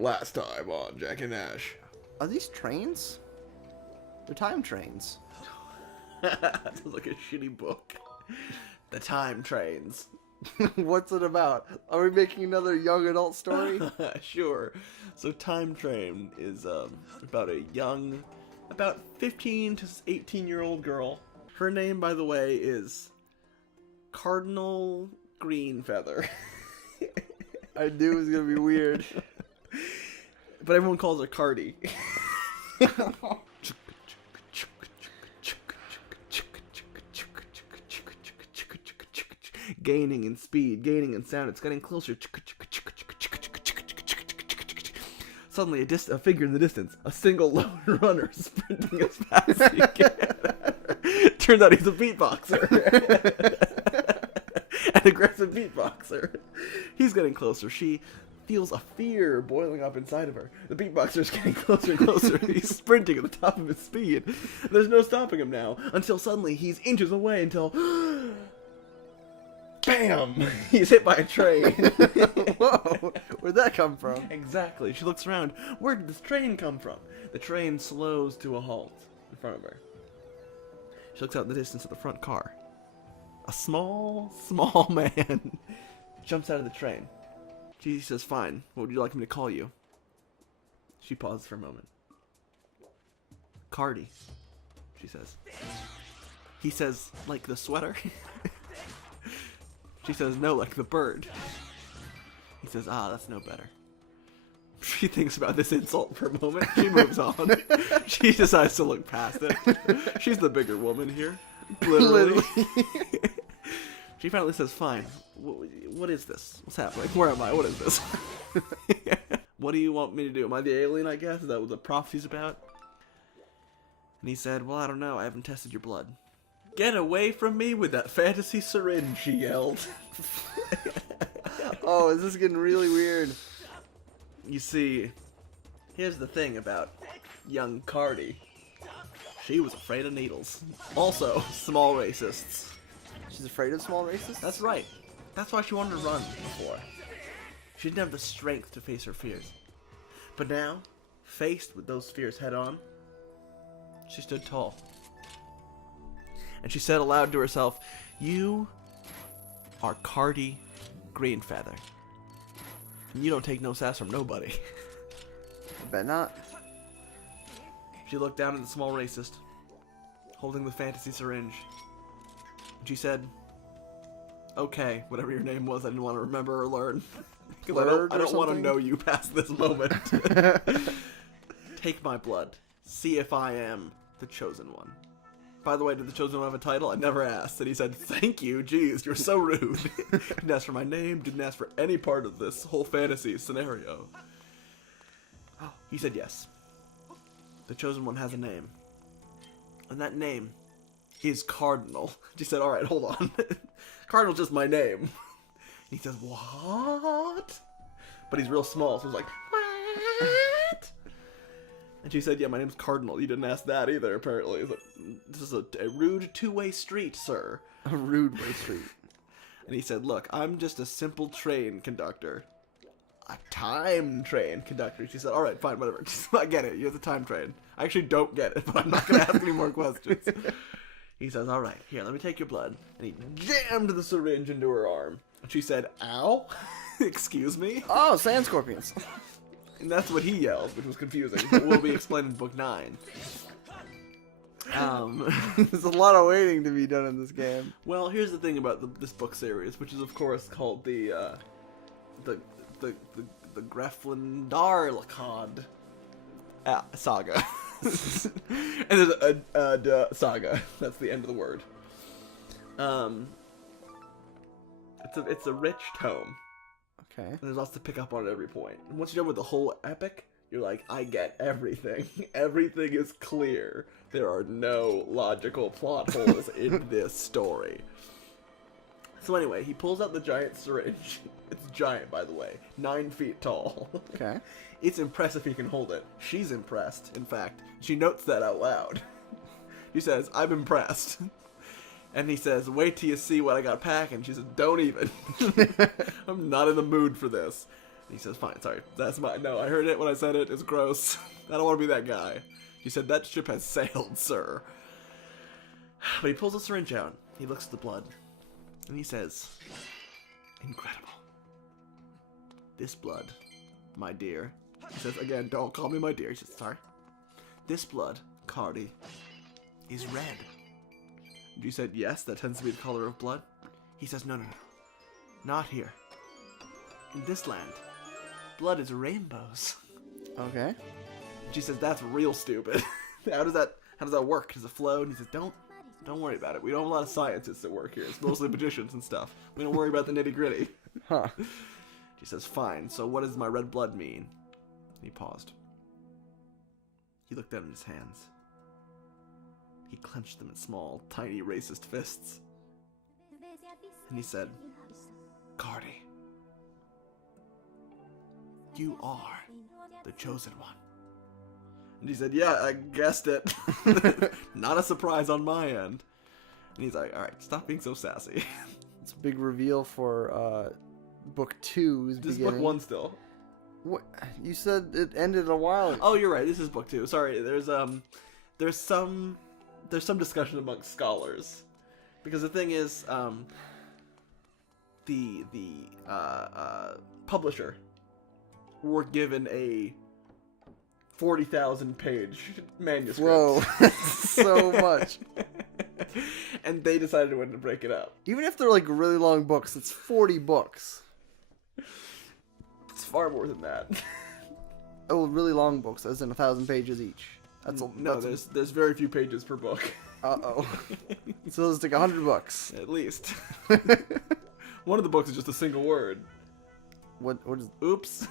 Last time on Jack and Nash. Are these trains? They're time trains. That sounds like a shitty book. The Time Trains. What's it about? Are we making another young adult story? Sure. So Time Train is about a young, about 15 to 18-year-old girl. Her name, by the way, is Cardinal Greenfeather. I knew it was going to be weird. But everyone calls her Cardi. Gaining in speed, gaining in sound, it's getting closer. Suddenly, a figure in the distance, a single lone runner sprinting as fast as he can. Turns out he's a beatboxer. An aggressive beatboxer. He's getting closer. She feels a fear boiling up inside of her. The beatboxer's getting closer and closer. He's sprinting at the top of his speed. There's no stopping him now, until suddenly he's inches away until... BAM! He's hit by a train. Whoa, where'd that come from? Exactly. She looks around. Where did this train come from? The train slows to a halt in front of her. She looks out in the distance at the front car. A small man jumps out of the train. She says, fine, what would you like me to call you? She pauses for a moment. Cardi, she says. He says, like the sweater? She says, no, like the bird. He says, that's no better. She thinks about this insult for a moment. She moves on. She decides to look past it. She's the bigger woman here. Literally. She finally says, fine. What is this? What's happening? Where am I? What is this? What do you want me to do? Am I the alien, I guess? Is that what the prophecy's about? And he said, well, I don't know. I haven't tested your blood. Get away from me with that fantasy syringe, she yelled. Oh, is this getting really weird? You see, here's the thing about young Cardi. She was afraid of needles. Also, small racists. She's afraid of small racists? That's right. That's why she wanted to run before. She didn't have the strength to face her fears. But now, faced with those fears head on, she stood tall. And she said aloud to herself, you are Cardi Greenfeather. And you don't take no sass from nobody. I bet not. She looked down at the small racist, holding the fantasy syringe. And she said, okay, whatever your name was, I didn't want to remember or learn. Because I don't want to know you past this moment. Take my blood. See if I am the chosen one. By the way, did the chosen one have a title? I never asked. And he said, thank you. Jeez, you're so rude. Didn't ask for my name. Didn't ask for any part of this whole fantasy scenario. He said yes. The chosen one has a name. And that name is Cardinal. She said, alright, hold on. Cardinal's just my name. And he says, what? But he's real small, so he's like, what? And she said, yeah, my name's Cardinal. You didn't ask that either, apparently. Like, this is a rude two-way street, sir. A rude way street. And he said, look, I'm just a simple train conductor. A time train conductor. She said, alright, fine, whatever. I get it. You're the time train. I actually don't get it, but I'm not going to ask any more questions. He says, alright, here, let me take your blood. And he jammed the syringe into her arm. And she said, ow? Excuse me? Oh, sand scorpions. And that's what he yelled, which was confusing, but will be explained in book 9. There's a lot of waiting to be done in this game. Well, here's the thing about this book series, which is of course called the Greflindar saga. And there's a saga. That's the end of the word. It's a rich tome. Okay. And there's lots to pick up on at every point. And once you're done with the whole epic, you're like, I get everything. Everything is clear. There are no logical plot holes in this story. So anyway, he pulls out the giant syringe. It's giant, by the way. 9 feet tall. Okay. It's impressive he can hold it. She's impressed, in fact. She notes that out loud. She says, I'm impressed. And he says, wait till you see what I got packing. She says, don't even. I'm not in the mood for this. He says, fine, sorry. That's my... No, I heard it when I said it. It's gross. I don't want to be that guy. He said, that ship has sailed, sir. But he pulls a syringe out. He looks at the blood. And he says, incredible. This blood, my dear. He says, again, don't call me my dear. He says, sorry. This blood, Cardi, is red. And you said, yes, that tends to be the color of blood. He says, no. Not here. In this land, blood is rainbows. Okay. And she says, that's real stupid. How does that work? Does it flow? And he says, don't worry about it. We don't have a lot of scientists that work here. It's mostly magicians and stuff. We don't worry about the nitty gritty. Huh. She says, fine. So what does my red blood mean? And he paused. He looked down at his hands. He clenched them in small, tiny, racist fists. And he said, Cardi, you are the chosen one. And he said, yeah, I guessed it. Not a surprise on my end. And he's like, alright, stop being so sassy. It's a big reveal for book 2's This beginning. is book 1 still. What? You said it ended a while ago. Oh, you're right. This is book 2. Sorry. There's some discussion amongst scholars, because the thing is, the publisher were given a 40,000 page manuscript. Whoa, so much. And they decided when to break it up. Even if they're like really long books, it's 40 books. It's far more than that. Oh, really long books, as in 1,000 pages each. That's a, no. that's There's very few pages per book. Uh-oh. So it's like 100 bucks. At least. One of the books is just a single word. What is... Oops.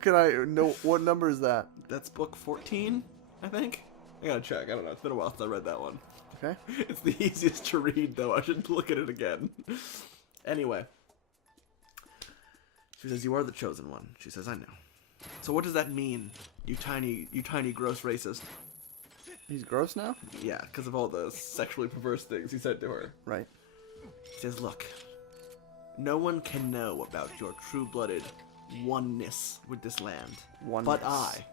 Can I know what number is that? That's book 14, I think. I gotta check. I don't know. It's been a while since I read that one. Okay. It's the easiest to read, though. I should look at it again. Anyway. She says, you are the chosen one. She says, I know. So what does that mean, you tiny gross racist? He's gross now? Yeah, because of all the sexually perverse things he said to her. Right. He says, look, no one can know about your true-blooded oneness with this land. Oneness. But I.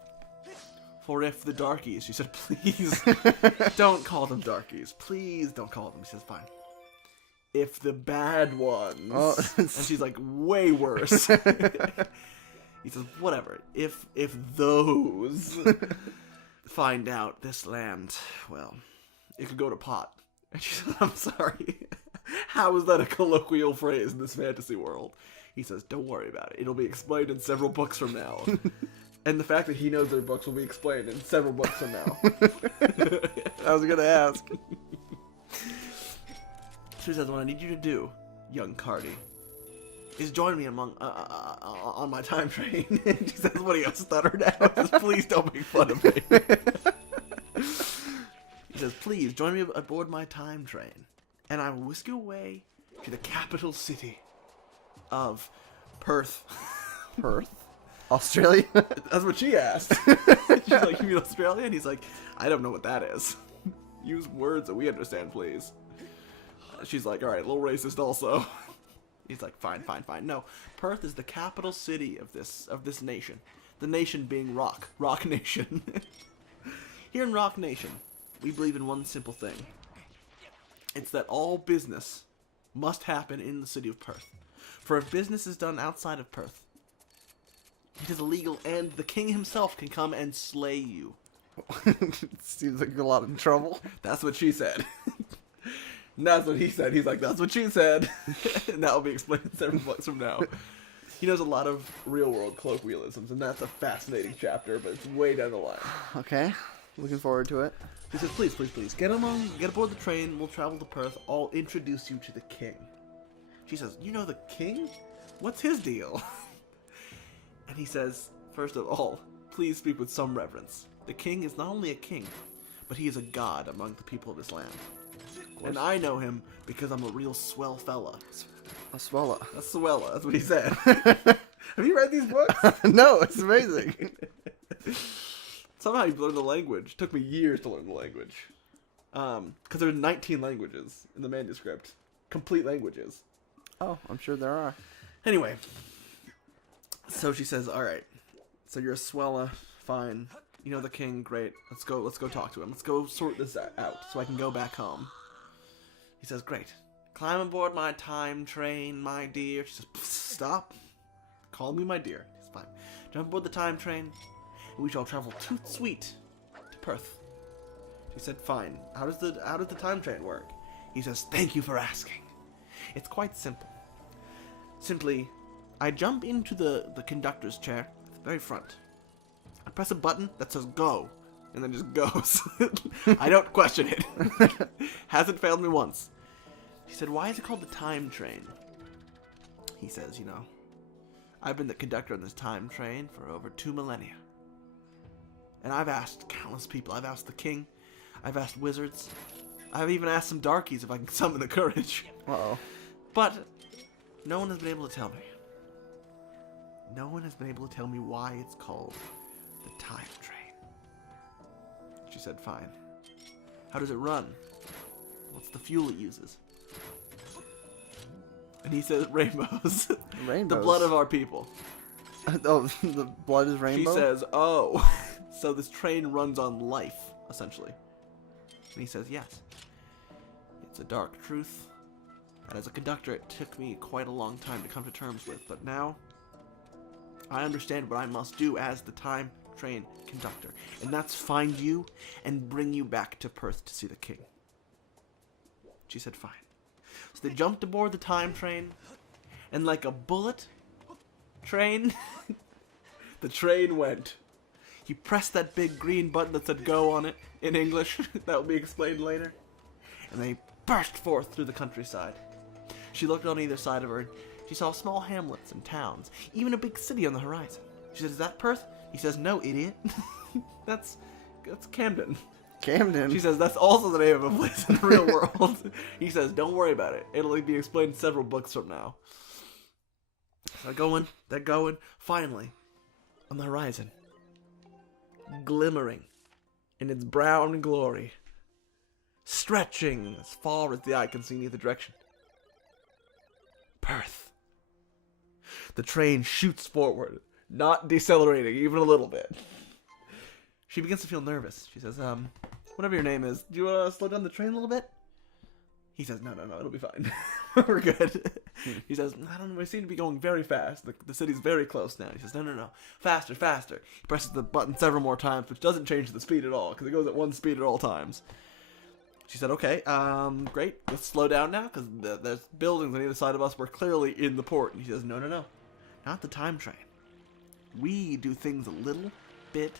For if the darkies, she said, please don't call them darkies. Please don't call them. He says, fine. If the bad ones. Oh. And she's like, way worse. He says, whatever. If those find out this land, well, it could go to pot. And she says, I'm sorry. How is that a colloquial phrase in this fantasy world? He says, don't worry about it. It'll be explained in several books from now. And the fact that he knows their books will be explained in several books from now. I was going to ask. She says, what I need you to do, young Cardi, is join me on my time train. And she says, what, he got stuttered out? He says, please don't make fun of me. He says, please join me aboard my time train, and I will whisk you away to the capital city of Perth. Perth? Australia? That's what she asked. She's like, you mean Australia? And he's like, I don't know what that is. Use words that we understand, please. She's like, alright, a little racist also. He's like, fine. No, Perth is the capital city of this nation. The nation being Rock Nation. Here in Rock Nation, we believe in one simple thing. It's that all business must happen in the city of Perth. For if business is done outside of Perth, it is illegal, and the king himself can come and slay you. Seems like you're a lot of trouble. That's what she said. And that's what he said. He's like, that's what she said. And that will be explained several books from now. He knows a lot of real-world colloquialisms, and that's a fascinating chapter, but it's way down the line. Okay. Looking forward to it. He says, please, get aboard the train, we'll travel to Perth, I'll introduce you to the king. She says, you know the king? What's his deal? And he says, first of all, please speak with some reverence. The king is not only a king, but he is a god among the people of this land. And I know him because I'm a real swell fella. A swallow. A swella, that's what he said. Have you read these books? No, it's amazing. Somehow you've learned the language. Took me years to learn the language. Because there are 19 languages in the manuscript. Complete languages. Oh, I'm sure there are. Anyway, So she says, all right, so you're a swella, fine. You know the king, great. Let's go talk to him. Let's go sort this out so I can go back home. He says, great. Climb aboard my time train, my dear. She says, stop. Call me my dear. It's fine. Jump aboard the time train, and we shall travel toot sweet to Perth. She said, fine. How does the time train work? He says, thank you for asking. It's quite simple. Simply, I jump into the conductor's chair at the very front. I press a button that says go, and then just goes. I don't question it. Hasn't failed me once. She said, why is it called the time train? He says, you know, I've been the conductor on this time train for over 2 millennia. And I've asked countless people. I've asked the king. I've asked wizards. I've even asked some darkies if I can summon the courage. Uh-oh. But no one has been able to tell me. No one has been able to tell me why it's called the time train. She said, fine. How does it run? What's the fuel it uses? And he says, rainbows. Rainbows? The blood of our people. Oh, the blood is rainbow? She says, oh. So this train runs on life, essentially. And he says, yes. It's a dark truth. And as a conductor, it took me quite a long time to come to terms with. But now, I understand what I must do as the time train conductor. And that's find you and bring you back to Perth to see the king. She said, fine. So they jumped aboard the time train. And like a bullet train, the train went. He pressed that big green button that said go on it in English. That will be explained later. And they burst forth through the countryside. She looked on either side of her, and she saw small hamlets and towns, even a big city on the horizon. She said, is that Perth? He says, no, idiot. That's Camden. Camden? She says, that's also the name of a place in the real world. He says, don't worry about it. It'll be explained several books from now. They're going. Finally, on the horizon, glimmering in its brown glory, stretching as far as the eye can see in either direction. Perth. The train shoots forward, not decelerating even a little bit. She begins to feel nervous. She says, whatever your name is, do you want to slow down the train a little bit? He says, no, it'll be fine. We're good. He says, I don't know, we seem to be going very fast. The city's very close now. He says, no, faster. He presses the button several more times, which doesn't change the speed at all, because it goes at one speed at all times. She said, okay, great, let's slow down now, because there's buildings on either side of us. We're clearly in the port. And he says, no, not the time train. We do things a little bit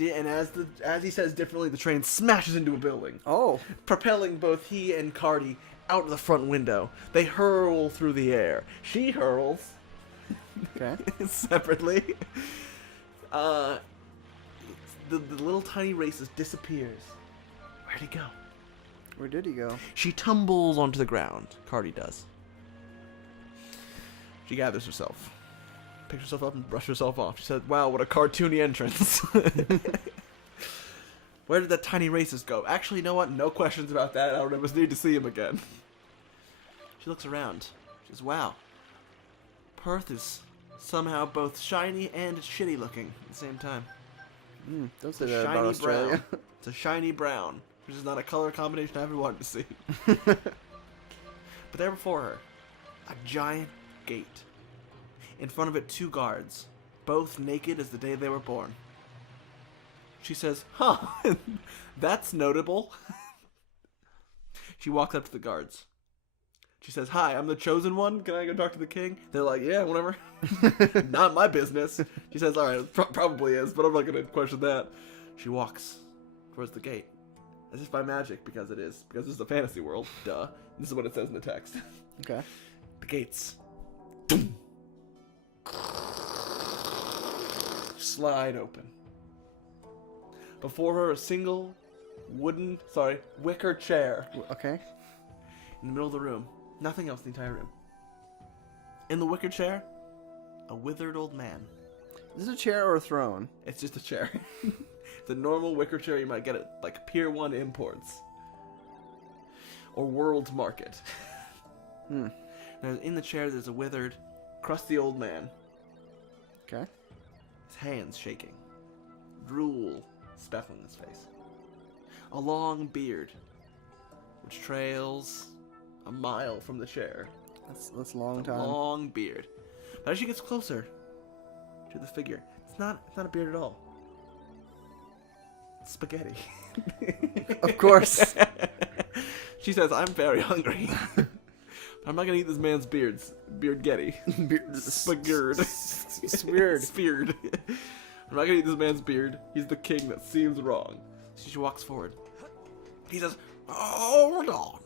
and as he says differently, the train smashes into a building. Oh. Propelling both he and Cardi out of the front window. They hurl through the air. She hurls. Okay. Separately. The little tiny racist disappears. Where'd he go? Where did he go? She tumbles onto the ground. Cardi does. She gathers herself. Picks herself up and brushes herself off. She said, wow, what a cartoony entrance. Where did that tiny racist go? Actually, you know what? No questions about that. I don't ever need to see him again. She looks around. She says, wow. Perth is somehow both shiny and shitty looking at the same time. Don't say that about Australia. It's a shiny brown, which is not a color combination I ever wanted to see. But there before her, a giant gate. In front of it, 2 guards, both naked as the day they were born. She says, huh, that's notable. She walks up to the guards. She says, hi, I'm the chosen one. Can I go talk to the king? They're like, yeah, whatever. Not my business. She says, all right, probably is, but I'm not going to question that. She walks towards the gate, as if by magic, because this is a fantasy world. Duh. This is what it says in the text. Okay. The gates slide open. Before her, a single wicker chair. Okay. In the middle of the room. Nothing else in the entire room. In the wicker chair, a withered old man. Is this a chair or a throne? It's just a chair. It's a normal wicker chair you might get at like Pier 1 Imports. Or World Market. Now, in the chair, there's a withered, crusty old man. Okay. His hands shaking. Drool speckling his face. A long beard, which trails a mile from the chair. That's a long time. Long beard. But as she gets closer to the figure, it's not a beard at all. It's spaghetti. Of course. She says, "I'm very hungry. I'm not gonna eat this man's beard-getty. Spagheard. Speared. I'm not gonna eat this man's beard. He's the king that seems wrong." She walks forward. He says, "Hold on.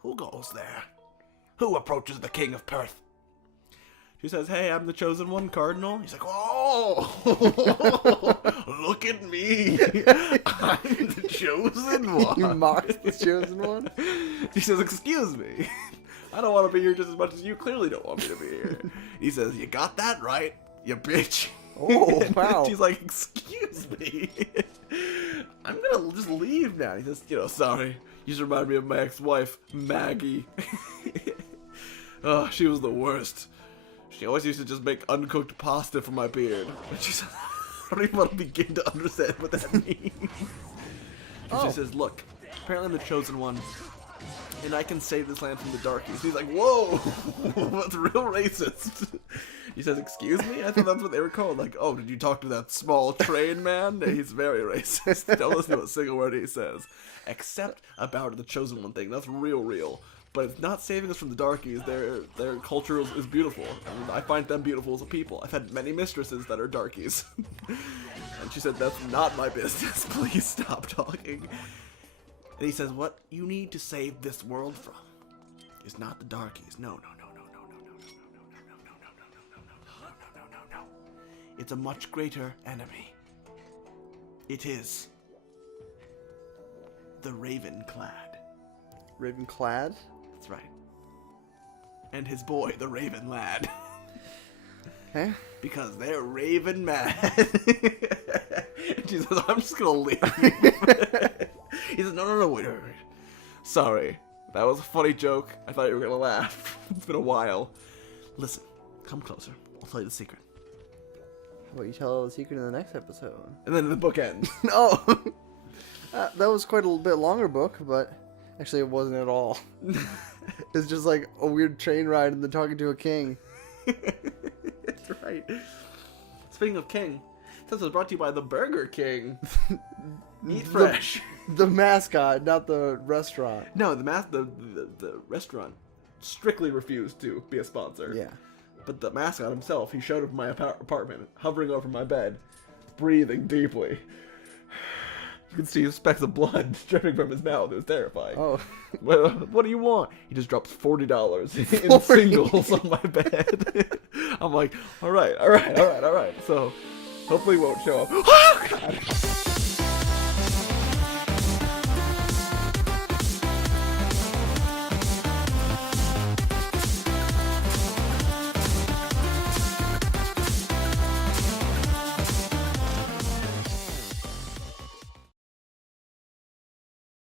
Who goes there? Who approaches the king of Perth?" She says, "Hey, I'm the chosen one, Cardinal." He's like, "Oh, look at me. I'm the chosen one." You mocked the chosen one? He says, "Excuse me. I don't want to be here just as much as you clearly don't want me to be here." He says, "You got that right, you bitch." Oh, wow. She's like, "Excuse me. I'm gonna just leave now." He says, "Sorry. You just remind me of my ex-wife, Maggie." Oh, she was the worst. She always used to just make uncooked pasta for my beard. And she said, "I don't even want to begin to understand what that means." And she says, "Look, apparently I'm the chosen one, and I can save this land from the darkies." He's like, "Whoa, that's real racist." He says, "Excuse me? I thought that's what they were called." Like, "Oh, did you talk to that small train man? He's very racist. Don't listen to a single word he says. Except about the chosen one thing. That's real. But it's not saving us from the darkies. Their culture is beautiful. And I find them beautiful as a people. I've had many mistresses that are darkies." And she said, "That's not my business. Please stop talking." And he says, "What you need to save this world from is not the darkies. No. It's a much greater enemy. It is the Ravenclad." Ravenclad? That's right. And his boy, the Raven Lad. Okay. Because they're Raven mad. And she says, "I'm just gonna leave." He says, No, wait. Sorry. That was a funny joke. I thought you were gonna laugh. It's been a while. Listen, come closer. I'll tell you the secret. How about you tell the secret in the next episode? And then the book ends. No! That was quite a bit longer book, but actually it wasn't at all. It's just like a weird train ride and then talking to a king. That's right. Speaking of king, this was brought to you by the Burger King. Eat fresh. The mascot, not the restaurant. No, the restaurant strictly refused to be a sponsor. Yeah. But the mascot himself, he showed up in my apartment, hovering over my bed, breathing deeply. You could see specks of blood dripping from his mouth. It was terrifying. Oh. What do you want? He just drops $40 in singles on my bed. I'm like, all right. So hopefully he won't show up. Oh, God.